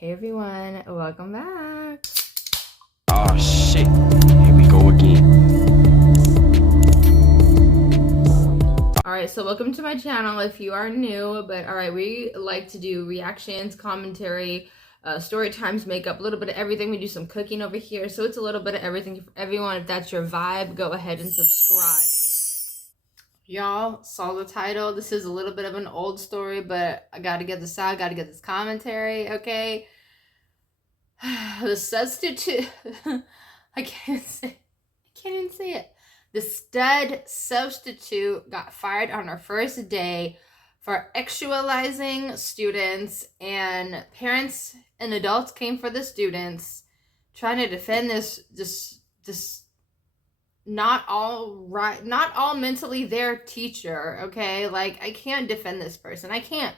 Hey everyone, welcome back. Oh shit, here we go again. Alright, so welcome to my channel if you are new, but alright, we like to do reactions, commentary, story times, makeup, a little bit of everything. We do some cooking over here, so it's a little bit of everything for everyone. If that's your vibe, go ahead and subscribe. Y'all saw the title. This is a little bit of an old story, but I gotta get this out, gotta get this commentary, okay? The substitute. I can't even say it. The stud-substitute got fired on her first day for actualizing students, and parents and adults came for the students, trying to defend this not all mentally their teacher, okay? Like, I can't defend this person. I can't.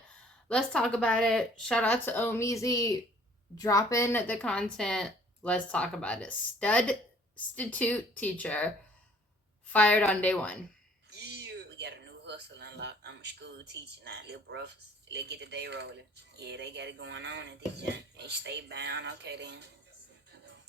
Let's talk about it. Shout out to Omeezy dropping the content. Let's talk about it. Stud-stitute teacher fired on day one. We got a new hustle unlocked. I'm a school teacher now, little brothers. Let's get the day rolling. Yeah, they got it going on at this joint. They stay bound, okay then.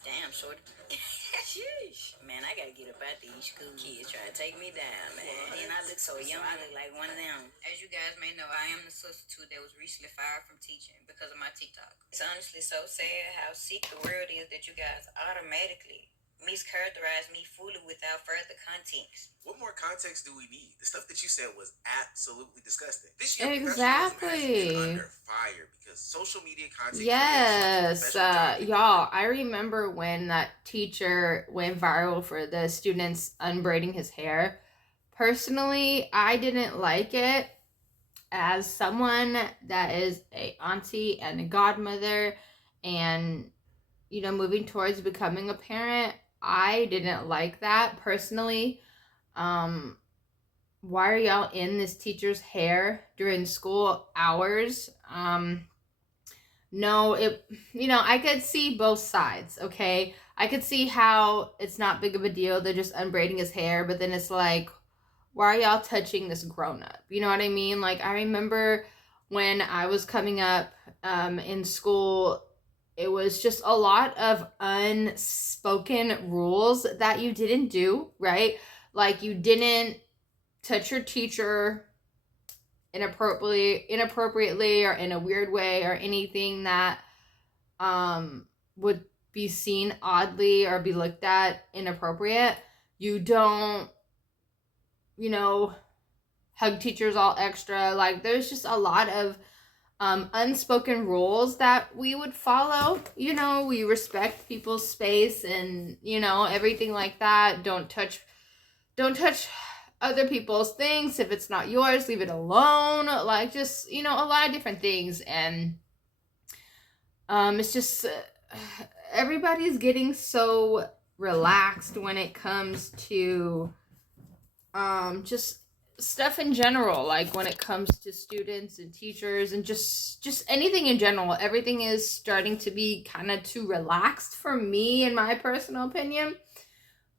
Damn, shorty. Sheesh. Man, I gotta get up out these school kids trying to take me down, man. And I look so young, I look like one of them. As you guys may know, I am the substitute that was recently fired from teaching because of my TikTok. It's honestly so sad how sick the world is that you guys automatically mischaracterize me fully without further context. What more context do we need? The stuff that you said was absolutely disgusting. This year, Exactly. has been under fire because social media content. Yes, y'all, I remember when that teacher went viral for the students unbraiding his hair. Personally, I didn't like it. As someone that is a auntie and a godmother and, you know, moving towards becoming a parent, I didn't like that personally. Why are y'all in this teacher's hair during school hours? No, I could see both sides, okay? I could see how it's not big of a deal. They're just unbraiding his hair, but then it's like, why are y'all touching this grown-up? You know what I mean? Like, I remember when I was coming up in school, it was just a lot of unspoken rules that you didn't do, right? Like, you didn't touch your teacher inappropriately or in a weird way or anything that would be seen oddly or be looked at inappropriate. You don't, hug teachers all extra. Like, there's just a lot of unspoken rules that we would follow. We respect people's space and, everything like that. Don't touch other people's things. If it's not yours, leave it alone. Like, just, a lot of different things. And it's just everybody's getting so relaxed when it comes to just stuff in general, like when it comes to students and teachers and just anything in general. Everything is starting to be kind of too relaxed for me, in my personal opinion.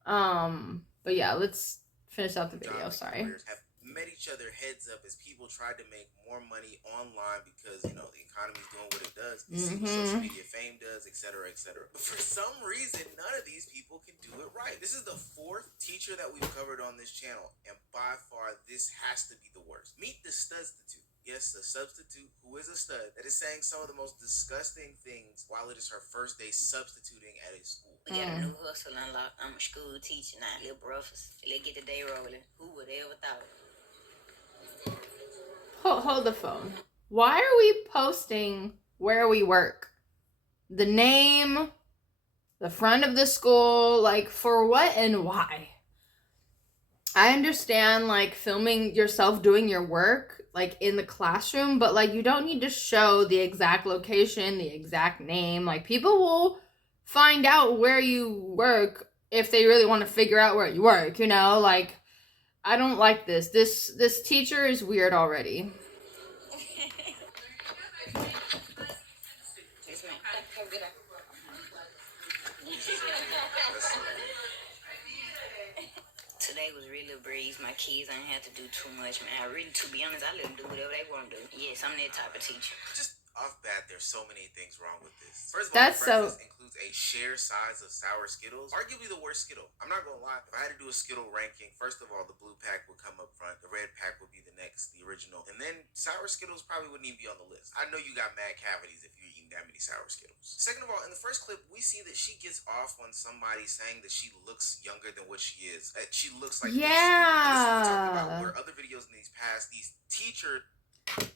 But yeah, let's finish out the video. Sorry. Have met each other heads up as people tried to make more money online because the economy's doing what it does. You see what social media fame does, etc., etc. But for some reason, none of these people can do it right. This is the fourth teacher that we've covered on this channel, and by far, this has to be the worst. Meet the Stud-stitute. Yes, the substitute who is a stud that is saying some of the most disgusting things while it is her first day substituting at a school. We got a new hustle unlocked. I'm a school teacher now, little brothers. Let's get the day rolling. Who would ever thought? Hold the phone. Why are we posting where we work? The name, the front of the school, like, for what and why? I understand, like, filming yourself doing your work, like, in the classroom, but, like, you don't need to show the exact location, the exact name. Like, people will find out where you work if they really want to figure out where you work, Like, I don't like this. This teacher is weird already. Today was really a breeze. My kids ain't have to do too much, man. To be honest, I let them do whatever they want to do. Yes, I'm that type of teacher. Just off bat, there's so many things wrong with this. First of all, That's the so. breakfast includes a share size of sour Skittles, arguably the worst Skittle. I'm not gonna lie. If I had to do a Skittle ranking, first of all, the blue pack would come up front, the red pack would be the next, the original, and then sour Skittles probably wouldn't even be on the list. I know you got mad cavities if you're eating that many sour Skittles. Second of all, in the first clip, we see that she gets off on somebody saying that she looks younger than what she is. That she looks like Yeah. a student. And this is what we're talking about, where other videos in these past, these teachers.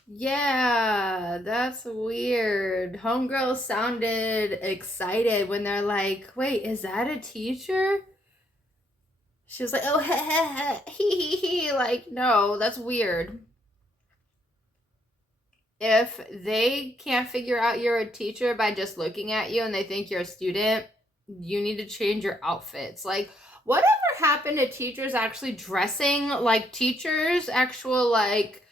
Yeah, that's weird. Homegirl sounded excited when they're like, wait, is that a teacher? She was like, oh, he. Like, no, that's weird. If they can't figure out you're a teacher by just looking at you and they think you're a student, you need to change your outfits. Like, whatever happened to teachers actually dressing like teachers, actual, like,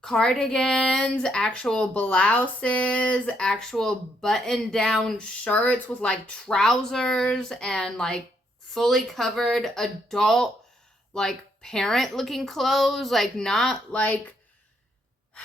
cardigans, actual blouses, actual button-down shirts with, like, trousers and, like, fully covered adult, like, parent-looking clothes, like, not, like,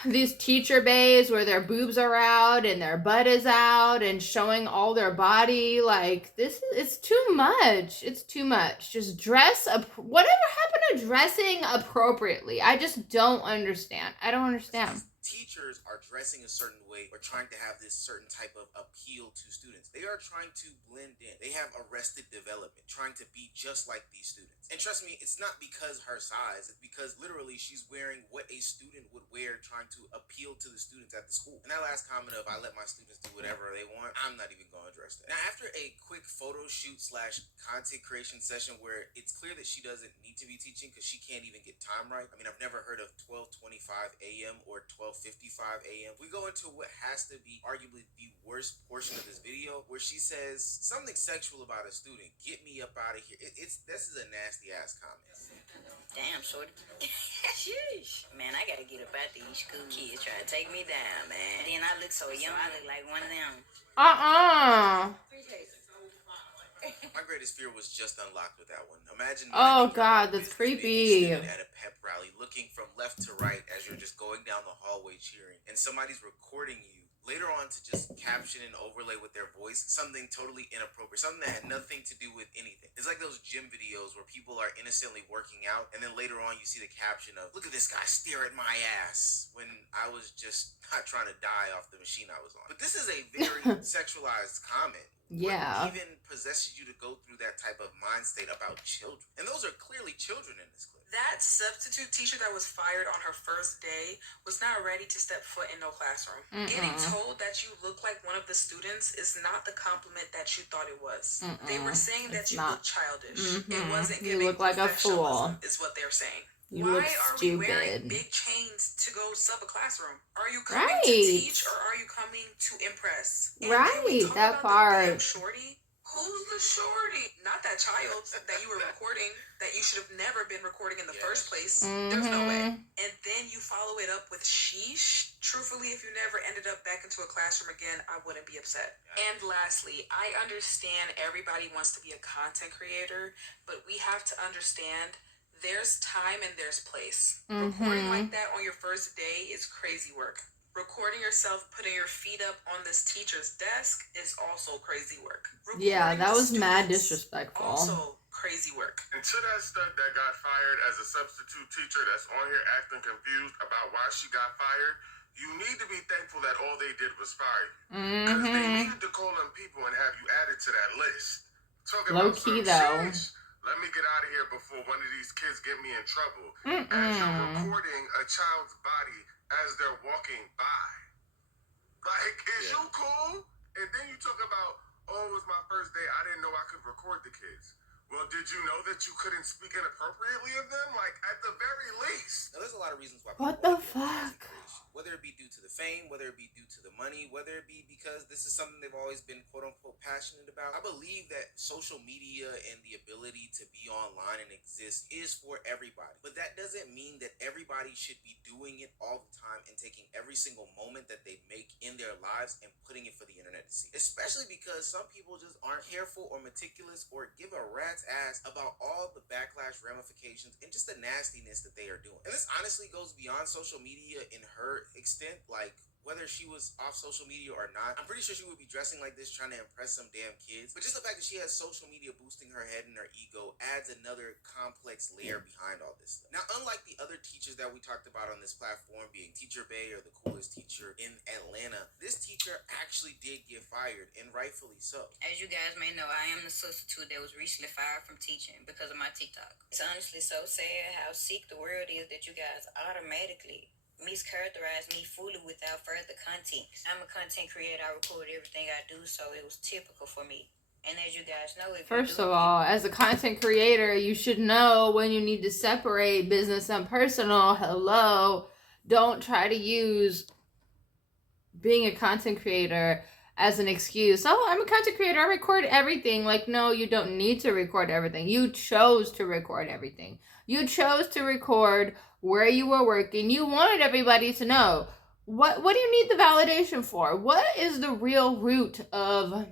these teacher bays where their boobs are out and their butt is out and showing all their body. Like, it's too much. It's too much. Just dress up. Whatever happened to dressing appropriately? I just don't understand. I don't understand. Teachers are dressing a certain way or trying to have this certain type of appeal to students. They are trying to blend in. They have arrested development, trying to be just like these students. And trust me, it's not because her size. It's because literally she's wearing what a student would wear, trying to appeal to the students at the school. And that last comment of, I let my students do whatever they want, I'm not even going to address that. Now, after a quick photo shoot / content creation session where it's clear that she doesn't need to be teaching because she can't even get time right. I mean, I've never heard of 12:25 a.m. or 12:55 a.m. We go into what has to be arguably the worst portion of this video, where she says something sexual about a student. Get me up out of here. This is a nasty ass comment. Damn, shorty. Sheesh. Man, I gotta get up out these school kids trying to take me down, man. Then I look so young, I look like one of them. My greatest fear was just unlocked with that one. Imagine. Oh God, that's creepy. At a pep rally, looking from left to right as you're just going down the hallway cheering, and somebody's recording you. Later on, to just caption and overlay with their voice something totally inappropriate, something that had nothing to do with anything. It's like those gym videos where people are innocently working out, and then later on you see the caption of, "Look at this guy stare at my ass," when I was just not trying to die off the machine I was on. But this is a very sexualized comment. Yeah. What even possesses you to go through that type of mind state about children? And those are clearly children in this clip. That substitute teacher that was fired on her first day was not ready to step foot in no classroom. Getting told that you look like one of the students is not the compliment that you thought it was. They were saying that you look childish. It wasn't You giving look like a fool. is what they're saying. You Why look are stupid. we wearing big chains to go sub a classroom? Are you coming Right. to teach or are you coming to impress? And Right, can we talk that about the part. damn shorty? Who's the shorty? Not that child that you were recording that you should have never been recording in the first place. There's no way. And then you follow it up with sheesh. Truthfully, if you never ended up back into a classroom again, I wouldn't be upset. And lastly, I understand everybody wants to be a content creator, but we have to understand there's time and there's place. Recording like that on your first day is crazy work. Recording yourself putting your feet up on this teacher's desk is also crazy work. Yeah, that was mad students, disrespectful. Also crazy work. And to that stud that got fired as a substitute teacher that's on here acting confused about why she got fired, you need to be thankful that all they did was fire you. Because they needed to call them people and have you added to that list. Talking Low about key, some though. sheesh. Let me get out of here before one of these kids get me in trouble. As you're recording a child's body as they're walking by. Like, is you cool? And then you talk about, oh, it was my first day. I didn't know I could record the kids. Well, did you know that you couldn't speak inappropriately of them? Like, at the very least. Now, there's a lot of reasons why. What people the want to get into fuck? this situation. Whether it be due to the fame, whether it be due to the money, whether it be because this is something they've always been quote unquote passionate about. I believe that social media and the ability to be online and exist is for everybody. But that doesn't mean that everybody should be doing it all the time and taking every single moment that they make in their lives and putting it for the internet to see. Especially because some people just aren't careful or meticulous or give a rat's ass about all the backlash, ramifications, and just the nastiness that they are doing. And this honestly goes beyond social media in her extent. Like, whether she was off social media or not, I'm pretty sure she would be dressing like this trying to impress some damn kids. But just the fact that she has social media boosting her head and her ego adds another complex layer behind all this stuff. Now, unlike the other teachers that we talked about on this platform, being Teacher Bay or the coolest teacher in Atlanta, this teacher actually did get fired, and rightfully so. As you guys may know, I am the substitute that was recently fired from teaching because of my TikTok. It's honestly so sad how sick the world is that you guys automatically mischaracterize me fully without further context. I'm a content creator. I record everything I do, so it was typical for me. And as you guys know, First of all, as a content creator, you should know when you need to separate business and personal. Hello. Don't try to use being a content creator as an excuse. Oh, I'm a content creator. I record everything. Like, no, you don't need to record everything. You chose to record everything. You chose to record where you were working. You wanted everybody to know. What do you need the validation for? What is the real root of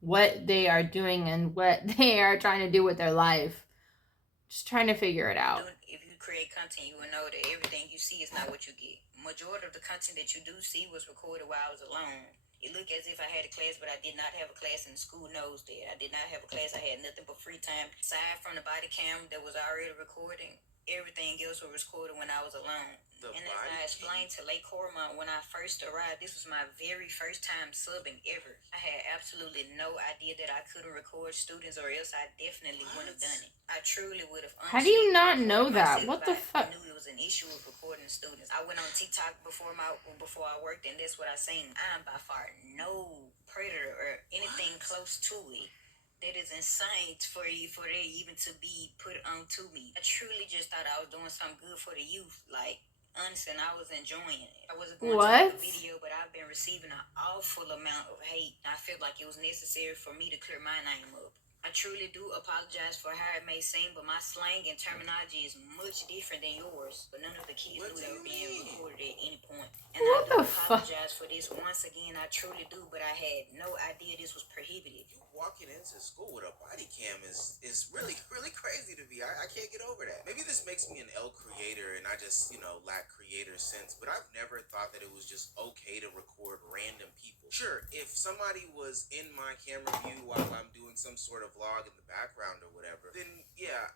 what they are doing and what they are trying to do with their life? Just trying to figure it out. If you create content, you will know that everything you see is not what you get. Majority of the content that you do see was recorded while I was alone. It looked as if I had a class, but I did not have a class, and the school knows that. I did not have a class. I had nothing but free time. Aside from the body cam that was already recording, everything else was recorded when I was alone. And as I explained to Lake Cormont when I first arrived, this was my very first time subbing ever. I had absolutely no idea that I couldn't record students, or else I definitely wouldn't have done it. I truly would have. How do you not know that? What the fuck? I knew it was an issue with recording students. I went on TikTok before I worked, and that's what I seen. I'm by far no predator or anything close to it. That is insane for they even to be put on to me. I truly just thought I was doing something good for the youth. Like, honestly, and I was enjoying it. I wasn't going to make a video, but I've been receiving an awful amount of hate. I feel like it was necessary for me to clear my name up. I truly do apologize for how it may seem, but my slang and terminology is much different than yours. But none of the kids knew they were being recorded at any point. And I do apologize for this once again. I truly do, but I had no idea this was prohibited. You walking into school with a body cam is really, really crazy to me. I can't get over that. Maybe this makes me an L creator and I just, lack creator sense, but I've never thought that it was just okay to record random people. Sure, if somebody was in my camera view while I'm doing some sort of vlog in the background or whatever, then yeah,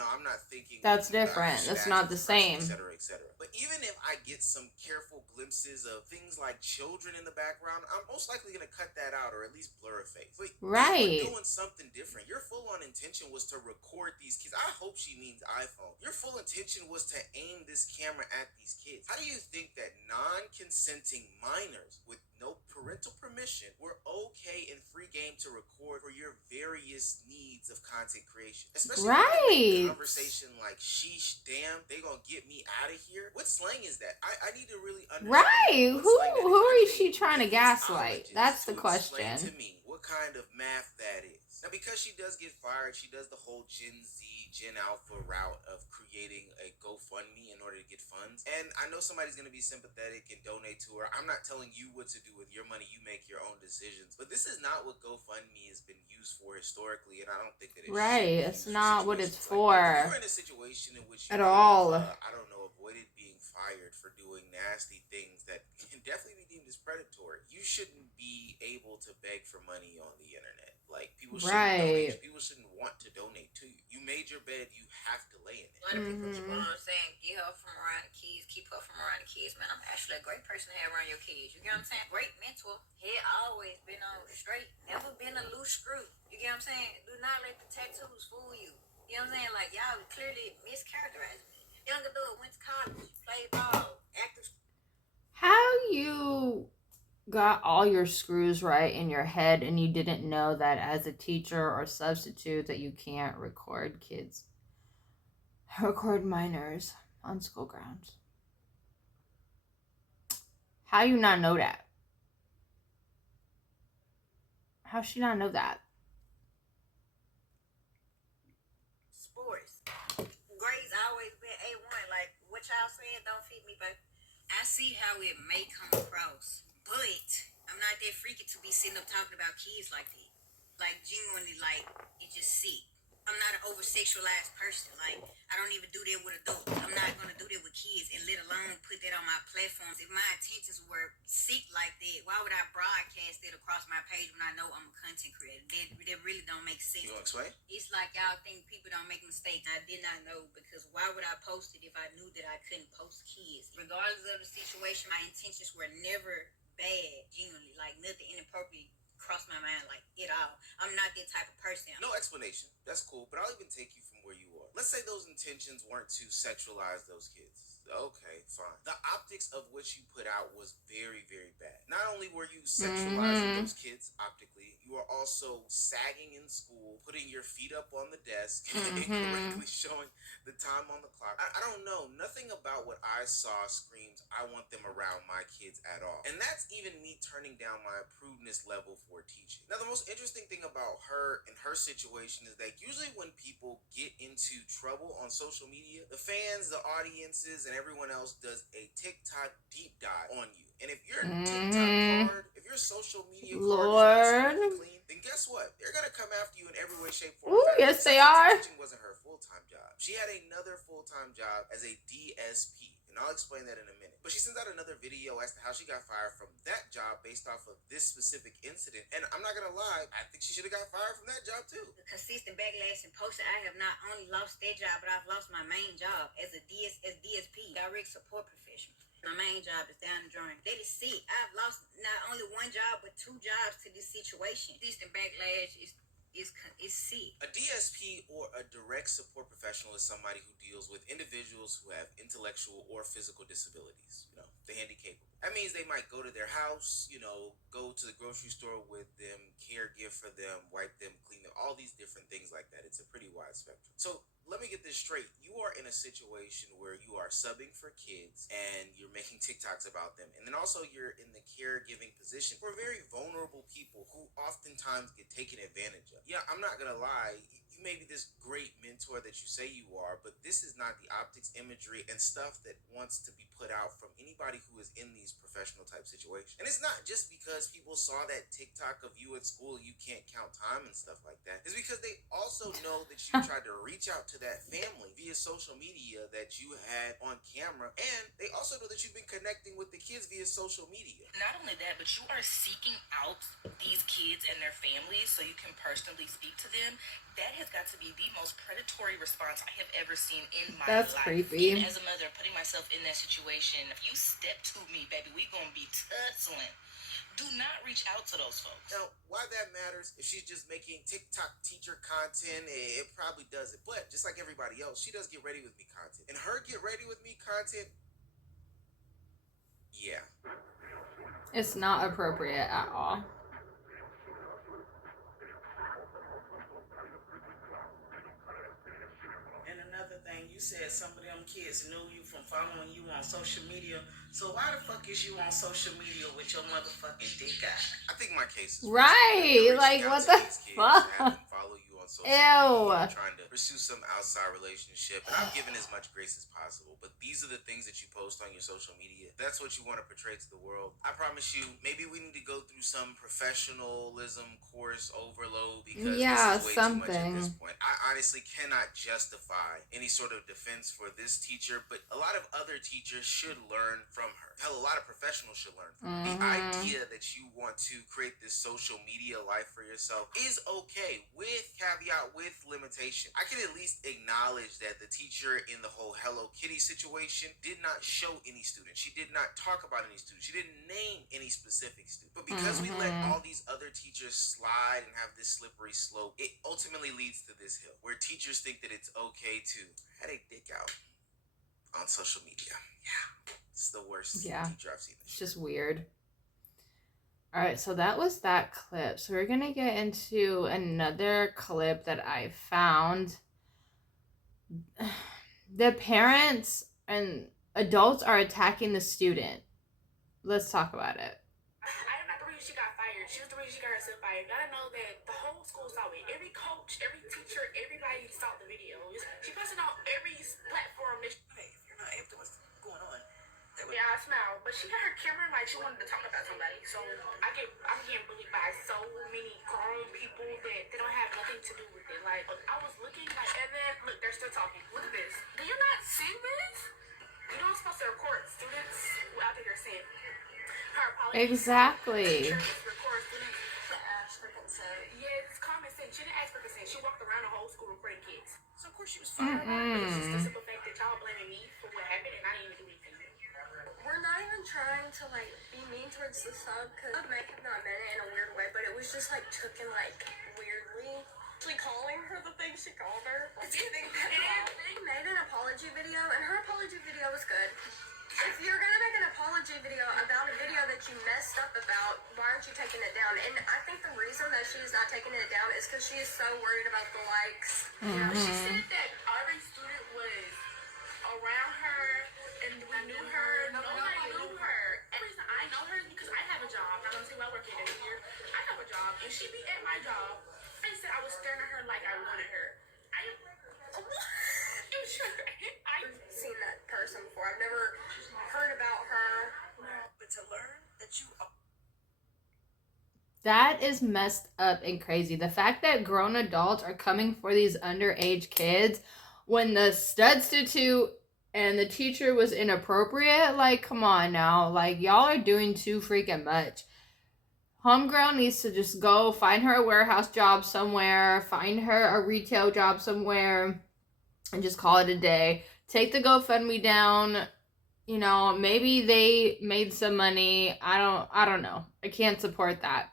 I'm not thinking that's different. That's not the same. Et cetera, et cetera. But even if I get some careful glimpses of things like children in the background, I'm most likely going to cut that out or at least blur a face. But right. You're doing something different. Your full-on intention was to record these kids. I hope she means iPhone. Your full intention was to aim this camera at these kids. How do you think that non-consenting minors with no parental permission were okay and free game to record for your various needs of content creation? Especially right. Conversation like sheesh, damn, they gonna get me out of here. What slang is that? I need to really understand. Right. Who is she trying to gaslight? That's the question. To me, what kind of math that is. Now, because she does get fired, she does the whole Gen Z, Gen Alpha route of creating a GoFundMe in order to get funds. And I know somebody's going to be sympathetic and donate to her. I'm not telling you what to do with your money. You make your own decisions. But this is not what GoFundMe has been used for historically, and I don't think that it right. It's not what it's for. You're in a situation in which you at all. Avoided being fired for doing nasty things that can definitely be deemed as predatory. You shouldn't be able to beg for money on the internet. Like, people shouldn't donate. People shouldn't want to donate to you. You made your bed, you have to lay in it. A lot of people keep on saying, get her from around the kids, keep her from around the kids. Man, I'm actually a great person to have around your kids. You get what I'm saying? Great mentor. Head always been on straight. Never been a loose screw. You get what I'm saying? Do not let the tattoos fool you. You know what I'm saying? Like, y'all clearly mischaracterized me. Young adult, went to college, played ball, active. How you got all your screws right in your head and you didn't know that as a teacher or substitute that you can't record kids, record minors on school grounds? How you not know that? How she not know that? Sports. Grades always been A1. Like, what y'all saying don't fit me, but I see how it may come across. But I'm not that freaky to be sitting up talking about kids like that. Like, genuinely, like, it's just sick. I'm not an over-sexualized person. Like, I don't even do that with adults. I'm not going to do that with kids, and let alone put that on my platforms. If my intentions were sick like that, why would I broadcast it across my page when I know I'm a content creator? That really don't make sense. You want to explain? It's like y'all think people don't make mistakes. I did not know, because why would I post it if I knew that I couldn't post kids? Regardless of the situation, my intentions were never bad, genuinely. Like, nothing inappropriate crossed my mind, like, at all. I'm not that type of person. No explanation. That's cool, but I'll even take you from where you are. Let's say those intentions weren't to sexualize those kids. Okay, fine. The optics of what you put out was very, very bad. Not only were you sexualizing those kids optically, you were also sagging in school, putting your feet up on the desk, and incorrectly showing the time on the clock. I don't know. Nothing about what I saw screams, I want them around my kids at all. And that's even me turning down my approvedness level for teaching. Now, the most interesting thing about her and her situation is that usually when people get into trouble on social media, the fans, the audiences, and everyone else does a TikTok deep dive on you. And if your TikTok card, if your social media card is not clean, then guess what? They're gonna come after you in every way, shape, form. Ooh, yes, they are. Teaching wasn't her full-time job. She had another full-time job as a DSP. And I'll explain that in a minute. But she sends out another video as to how she got fired from that job based off of this specific incident. And I'm not gonna lie, I think she should have got fired from that job too. The consistent backlash and posting, I have not only lost that job, but I've lost my main job as a DSP, direct support professional. My main job is down the drain. That is sick. I've lost not only one job, but 2 jobs to this situation. Consistent backlash is sick. A DSP, or a direct support professional, is somebody who deals with individuals who have intellectual or physical disabilities, the handicapable. That means they might go to their house, go to the grocery store with them, caregive for them, wipe them, clean them, all these different things like that. It's a pretty wide spectrum. So let me get this straight. You are in a situation where you are subbing for kids and you're making TikToks about them. And then also you're in the caregiving position for very vulnerable people who oftentimes get taken advantage of. Yeah, I'm not going to lie. You may be this great mentor that you say you are, but this is not the optics, imagery, and stuff that wants to be put out from anybody who is in these professional type situations. And it's not just because people saw that TikTok of you at school, you can't count time and stuff like that. It's because they also know that you tried to reach out to that family via social media that you had on camera, and they also know that you've been connecting with the kids via social media. Not only that, but you are seeking out these kids and their families so you can personally speak to them. That has got to be the most predatory response I have ever seen in my life. That's creepy. And as a mother, putting myself in that situation, if you step to me, baby, we gonna be tussling. Do not reach out to those folks. Now, why that matters, if she's just making TikTok teacher content, it probably does it. But just like everybody else, she does get ready with me content. And her get ready with me content, yeah. It's not appropriate at all. You said some of them kids knew you from following you on social media. So why the fuck is you on social media with your motherfucking dick out? I think my case is right. Like, what the fuck? Follow you on social media, trying to pursue some outside relationship. And I've given as much grace as possible. But these are the things that you post on your social media. That's what you want to portray to the world. I promise you, maybe we need to go through some professionalism course overload, because this is way too much at this point. I honestly cannot justify any sort of defense for this teacher, but a lot of other teachers should learn from her. Hell, a lot of professionals should learn from her. The idea that you want to create this social media life for yourself is okay, with caveat, with limitation. I can at least acknowledge that the teacher in the whole Hello Kitty situation did not show any students. She did not talk about any students. She didn't name any specific students. But because we let all these other teachers slide and have this slippery slope, it ultimately leads to this hill where teachers think that it's okay to have a dick out on social media. Yeah, it's the worst teacher I've seen. It's just weird. All right, so that was that clip. So we're gonna get into another clip that I found. The parents and adults are attacking the student. Let's talk about it. I am not the reason she got fired. She was the reason she got herself fired. You gotta know that the whole school saw it. Every coach, every teacher, everybody saw the video. She posted on every platform. Hey, if you're not able to what's going on, yeah, I smile. But she got her camera like she wanted to talk about somebody. So I'm getting bullied by so many grown people that they don't have nothing to do with it. Like, I was looking they're still talking. Look at this. Do you not see this? You know I'm supposed to record students out there saying her apologies. Exactly. Record students to ask for consent. Yeah, it's common sense. She didn't ask for consent. She walked around the whole school recording kids. So of course she was fired. It's just the simple fact that y'all blaming me for what happened and I didn't even do anything. We're not even trying to like be mean towards the sub because I may have not meant it in a weird way, but it was just like taken like weirdly. Actually calling her the thing she called her. I do think that they made an apology video and her apology video was good. If you're gonna make an apology video about a video that you messed up about, why aren't you taking it down? And I think the reason that she's not taking it down is because she is so worried about the likes. You know, she said that every student was around her and we knew her. Nobody knew her. The reason I know her is because I have a job. I'm gonna say why I work here this year. I have a job and she be at my job. I said I was staring at her like I wanted her. I've seen that person before. I've never heard about her. But to learn that you That is messed up and crazy. The fact that grown adults are coming for these underage kids when the Stud-stitute and the teacher was inappropriate, like, come on now. Like, y'all are doing too freaking much. Homegirl needs to just go find her a warehouse job somewhere, find her a retail job somewhere, and just call it a day. Take the GoFundMe down. You know, maybe they made some money. I don't know. I can't support that.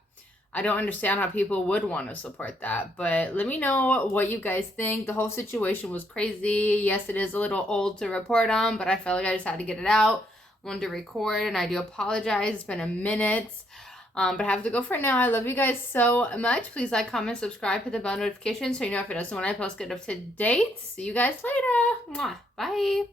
I don't understand how people would want to support that. But let me know what you guys think. The whole situation was crazy. Yes, it is a little old to report on, but I felt like I just had to get it out. Wanted to record, and I do apologize. It's been a minute. But I have to go for now. I love you guys so much. Please like, comment, subscribe, hit the bell notification so you know if it doesn't when I post, get up to date. See you guys later. Mwah. Bye.